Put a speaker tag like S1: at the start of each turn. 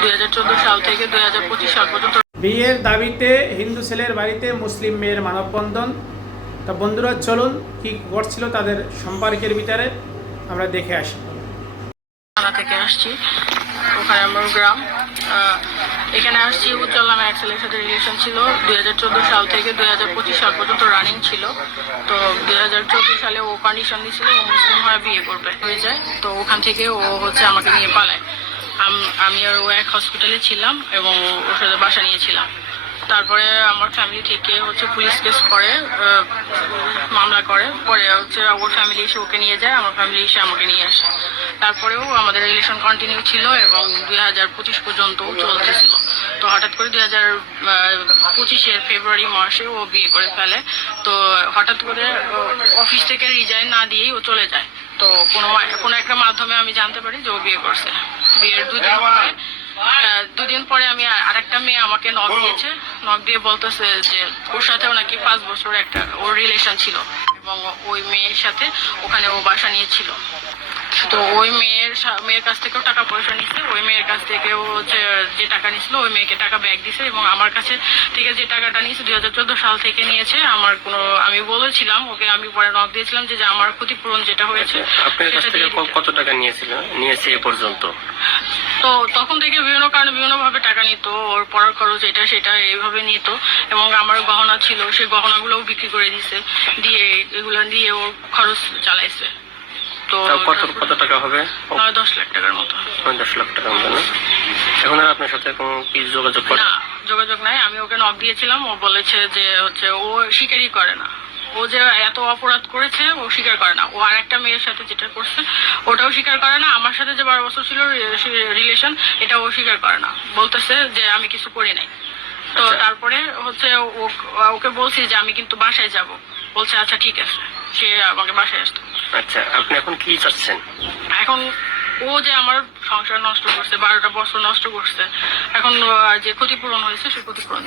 S1: দুই হাজার চোদ্দ সাল থেকে দুই হাজার পঁচিশ সাল পর্যন্ত
S2: বিয়ের দাবিতে হিন্দু ছেলের বাড়িতে মুসলিম মেয়ের মানববন্ধন। তা বন্ধুরা চলুন কি ঘটছিল তাদের সম্পর্কের ভিতরে আমরা দেখে আসি।
S1: থানা থেকে আসছি ওখানে আমার গ্রাম। এখানে আসছি উজ্জ্বল নামে এক ছেলের সাথে রিলেশন ছিল। দুই হাজার চোদ্দ সাল থেকে দুই হাজার পঁচিশ সাল পর্যন্ত রানিং ছিল। তো দুই হাজার চোদ্দ সালে ও কন্ডিশন দিয়েছিল ও মুসলিম হয়ে বিয়ে করবে হয়ে যায়। তো ওখান থেকে ও হচ্ছে আমাকে নিয়ে পালায়। আম- আর ও এক হসপিটালে ছিলাম এবং ওর সাথে বাসা নিয়েছিলাম। তারপরে আমার ফ্যামিলি থেকে হচ্ছে পুলিশ কেস করে মামলা করে। পরে হচ্ছে ওর ফ্যামিলি এসে ওকে নিয়ে যায়, আমার ফ্যামিলি এসে আমাকে নিয়ে আসে। তারপরেও আমাদের রিলেশন কন্টিনিউ ছিল এবং দুই হাজার পঁচিশ পর্যন্তও চলতেছিল। তো হঠাৎ করে দুই হাজার পঁচিশের ফেব্রুয়ারি মাসে ও বিয়ে করে ফেলে। তো হঠাৎ করে অফিস থেকে রিজাইন না দিয়েই ও চলে যায়। তো কোনো কোনো একটা মাধ্যমে আমি জানতে পারি যে ও বিয়ে করছে। বিয়ের দুদিন পরে দুদিন পরে আমি আর- আরেকটা মেয়ে আমাকে নক দিয়েছে। নক দিয়ে বলতেছে যে ওর সাথেও নাকি পাঁচ বছর একটা ওর রিলেশন ছিল এবং ওই মেয়ের সাথে ওখানে ও বাসা নিয়েছিল। তো ওই মেয়ের মেয়ের কাছ থেকেও টাকা পয়সা নিচ্ছে ওই মেয়ের কাছ থেকেও যে টাকা নিয়েছিল ওই মেয়েকে টাকা ব্যাগ দিছে এবং আমার কাছে থেকে যে টাকাটা নিয়েছে দুই হাজার চোদ্দ সাল থেকে নিয়েছে আমার কোনো আমি বলেছিলাম ওকে আমি পরে নক দিয়েছিলাম যে আমার ক্ষতিপূরণ যেটা হয়েছে
S3: আপনার কাছ থেকে
S1: দিয়ে
S3: ক-
S1: দিতে।
S3: কত টাকা নিয়েছিল নিয়েছে এ পর্যন্ত?
S1: তো তখন থেকে বিভিন্ন কারণে বিভিন্ন ভাবে টাকা নিত ওর পড়ার খরচ এটা সেটা এইভাবে নিত এবং আমার গহনা ছিল সেই গহনাগুলোও বিক্রি করে দিছে দিয়ে এগুলো দিয়ে ওর খরচ চালাইছে। তো
S3: কত কত টাকা হবে?
S1: নয় দশ লাখ টাকার মতো।
S3: নয় দশ লাখ টাকা মতো না? এখন আর আপনার সাথে কোনো কি যোগাযোগ করে
S1: না যোগাযোগ নাই। আমি ওকে নক দিয়েছিলাম। ও বলেছে যে হচ্ছে ও স্বীকারই করে না। ও যে এত অপরাধ করেছে ও স্বীকার করে না। ও আর একটা মেয়ের সাথে যেটা করছে ওটাও স্বীকার করে না। আমার সাথে যে বারো বছর ছিল রিলেশন এটা ও স্বীকার করে না। বলতেছে যে আমি কিছু করি নাই। তো
S3: আচ্ছা।
S1: তারপরে হচ্ছে ওকে বলছি যে আমি কিন্তু বাসায় যাব। বলছে আচ্ছা ঠিক আছে। সে আমাকে বাসায় আসতো
S3: আচ্ছা আপনি এখন কি চাচ্ছেন
S1: এখন ও যে আমার সংসার নষ্ট করছে, বারোটা বছর নষ্ট করছে, এখন যে ক্ষতিপূরণ হয়েছে সে ক্ষতিপূরণ।